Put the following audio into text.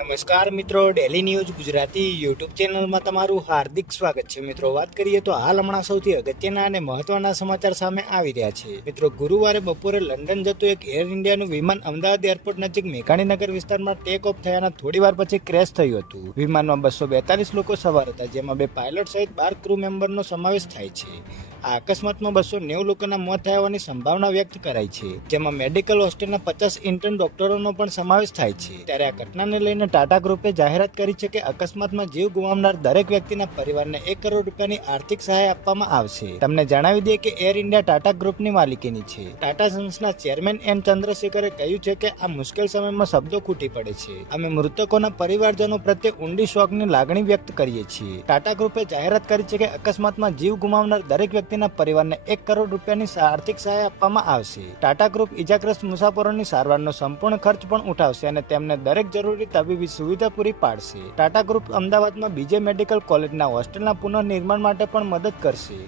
નમસ્કાર મિત્રો, daily news Gujarati YouTube ચેનલમાં તમારું હાર્દિક સ્વાગત છે. મિત્રો, વાત કરીએ તો હાલ હમણાં સૌથી અગત્યના અને મહત્વના સમાચાર સામે આવી રહ્યા છે. મિત્રો, ગુરુવારે બપોરે લંડન જતું એક એર ઇન્ડિયાનું વિમાન અમદાવાદ એરપોર્ટ નજીક મેઘાણીનગર વિસ્તારમાં ટેક ઓફ થયાના થોડીવાર પછી ક્રેશ થયું હતું. વિમાનમાં 242 લોકો સવાર હતા, જેમાં 2 પાયલોટ સહિત 12 ક્રૂ મેમ્બરનો સમાવેશ થાય છે. આ અકસ્માતમાં 290 લોકોના મોત થયા હોવાની સંભાવના વ્યક્ત કરાઈ છે, જેમાં મેડિકલ હોસ્ટેલના 50 ઇન્ટર્ન ડોક્ટરોનો પણ સમાવેશ થાય છે. ત્યારે આ ઘટનાને લઈને ટાટા ગ્રુપે જાહેરાત કરી છે કે અકસ્માતમાં જીવ ગુમાવનાર દરેક વ્યક્તિના પરિવારને 1 કરોડ રૂપિયાની આર્થિક સહાય આપવામાં આવશે. તમને જણાવી દઈએ કે એર ઇન્ડિયા ટાટા ગ્રુપની માલિકીની છે. ટાટા સન્સના ચેરમેન એન ચંદ્રશેખરે કહ્યું છે કે આ મુશ્કેલ સમયમાં શબ્દો ખૂટી પડે છે. અમે મૃતકોના પરિવારજનો પ્રત્યે ઊંડી શોકની લાગણી વ્યક્ત કરીએ છીએ. ટાટા ગ્રુપે જાહેરાત કરી છે કે અકસ્માતમાં જીવ ગુમાવનાર દરેક વ્યક્તિના પરિવારને 1 કરોડ રૂપિયાની આર્થિક સહાય આપવામાં આવશે. ટાટા ગ્રુપ ઇજાગ્રસ્ત મુસાફરોની સારવારનો સંપૂર્ણ ખર્ચ પણ ઉઠાવશે અને તેમને દરેક જરૂરી તબીબી સુવિધા પૂરી પાડશે. ટાટા ગ્રુપ અમદાવાદમાં બીજે મેડિકલ કોલેજના હોસ્ટેલના પુનઃનિર્માણ માટે પણ મદદ કરશે.